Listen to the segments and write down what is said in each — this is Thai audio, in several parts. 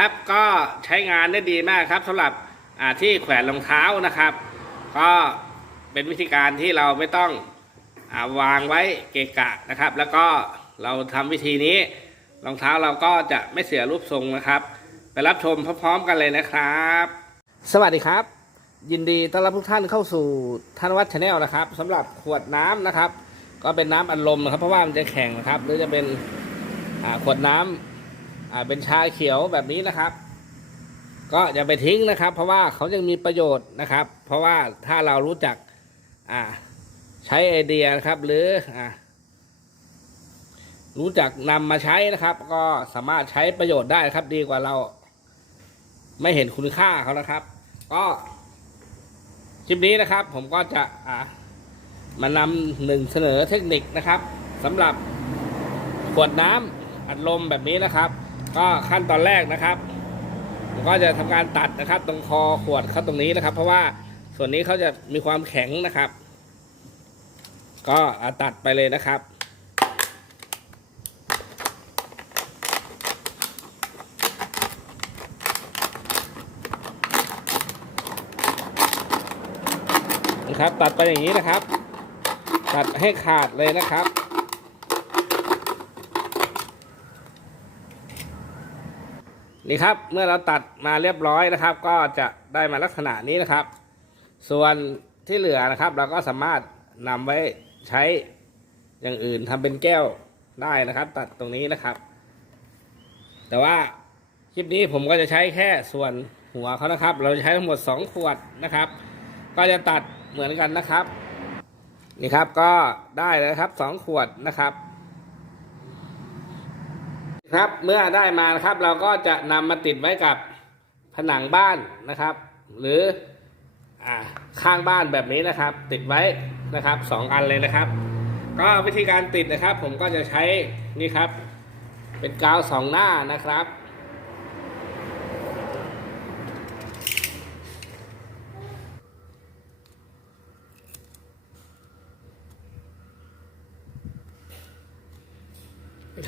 ครับก็ใช้งานได้ดีมากครับสำหรับที่แขวนรองเท้านะครับ ก็เป็นวิธีการที่เราไม่ต้องอาวางไว้เกะกะนะครับ แล้วก็เราทำวิธีนี้รองเท้าเราก็จะไม่เสียรูปทรงนะครับ ไปรับชมพร้อมๆกันเลยนะครับ สวัสดีครับ ยินดีต้อนรับทุกท่านเข้าสู่ท่านวัดชาแนลนะครับสำหรับขวดน้ำนะครับ ก็เป็นน้ำอัดลมนะครับ เพราะว่ามันจะแข็งนะครับ หรือจะเป็นขวดน้ำ อ่าเป็นชาเขียวแบบนี้นะครับ ก็อย่าไปทิ้งนะครับ เพราะว่าเขายังมีประโยชน์นะครับ เพราะว่าถ้าเรารู้จักอ่าใช้ไอเดียนะครับ หรืออ่ารู้จักนำมาใช้นะครับ ก็สามารถใช้ประโยชน์ได้ครับ ดีกว่าเรา ไม่เห็นคุณค่าเขานะครับ ก็คลิปนี้นะครับ ผมก็จะอ่ามานำหนึ่งเสนอเทคนิคนะครับสำหรับขวดน้ำอัดลมแบบนี้นะครับ ก็ขั้นตอนแรกนะครับก็จะทำการตัดนะครับ ตรงคอขวดเขาตรงนี้นะครับ เพราะว่าส่วนนี้เขาจะมีความแข็งนะครับ ก็ตัดไปเลยนะครับนะครับ ตัดไปอย่างนี้นะครับ ตัดให้ขาดเลยนะครับ นี่ครับเมื่อเราตัดมาเรียบร้อยนะครับ ก็จะได้มาลักษณะนี้นะครับ ส่วนที่เหลือนะครับ เราก็สามารถนำไว้ใช้อย่างอื่นทำเป็นแก้วได้นะครับ ตัดตรงนี้นะครับ แต่ว่าคลิปนี้ผมก็จะใช้แค่ส่วนหัวเขานะครับ เราจะใช้ทั้งหมด 2 ขวดนะครับ ก็จะตัดเหมือนกันนะครับ นี่ครับก็ได้เลยนะครับสองขวดนะครับ ครับ เมื่อได้มานะครับ เราก็จะนำมาติดไว้กับผนังบ้านนะครับ หรืออข้างบ้านแบบนี้นะครับ ติดไว้นะครับสองอันเลยนะครับ ก็วิธีการติดนะครับ ผมก็จะใช้นี่ครับ เป็นกาวสองหน้านะครับ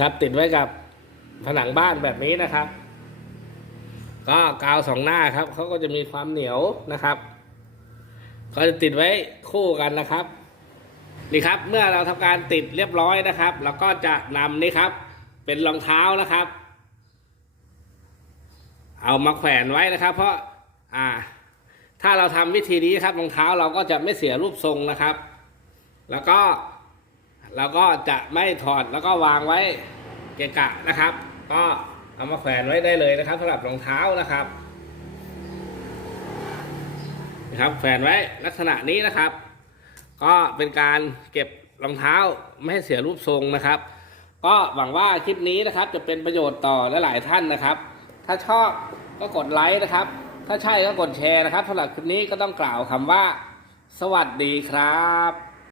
ครับติดไว้กับ ผนังบ้านแบบนี้นะครับ ก็กาวสองหน้าครับเขาก็จะมีความเหนียวนะครับก็จะติดไว้คู่กันนะครับนี่ครับ เมื่อเราทำการติดเรียบร้อยนะครับเราก็จะนำนี่ครับ เป็นรองเท้านะครับ เอามาแขวนไว้นะครับ เพราะอ่า ถ้าเราทำวิธีนี้ครับรองเท้าเราก็จะไม่เสียรูปทรงนะครับ แล้วก็เราก็จะไม่ถอดแล้วก็วางไว้ เกะกะนะครับ ก็เอามาแขวนไว้ได้เลยนะครับสำหรับรองเท้านะครับนะครับแขวนไว้ลักษณะนี้นะครับ ก็เป็นการเก็บรองเท้าไม่ให้เสียรูปทรงนะครับ ก็หวังว่าคลิปนี้นะครับ จะเป็นประโยชน์ต่อหลายๆท่านนะครับ ถ้าชอบก็กดไลค์นะครับ ถ้าใช่ก็กดแชร์นะครับสำหรับคลิปนี้ก็ต้องกล่าวคำว่า สวัสดีครับ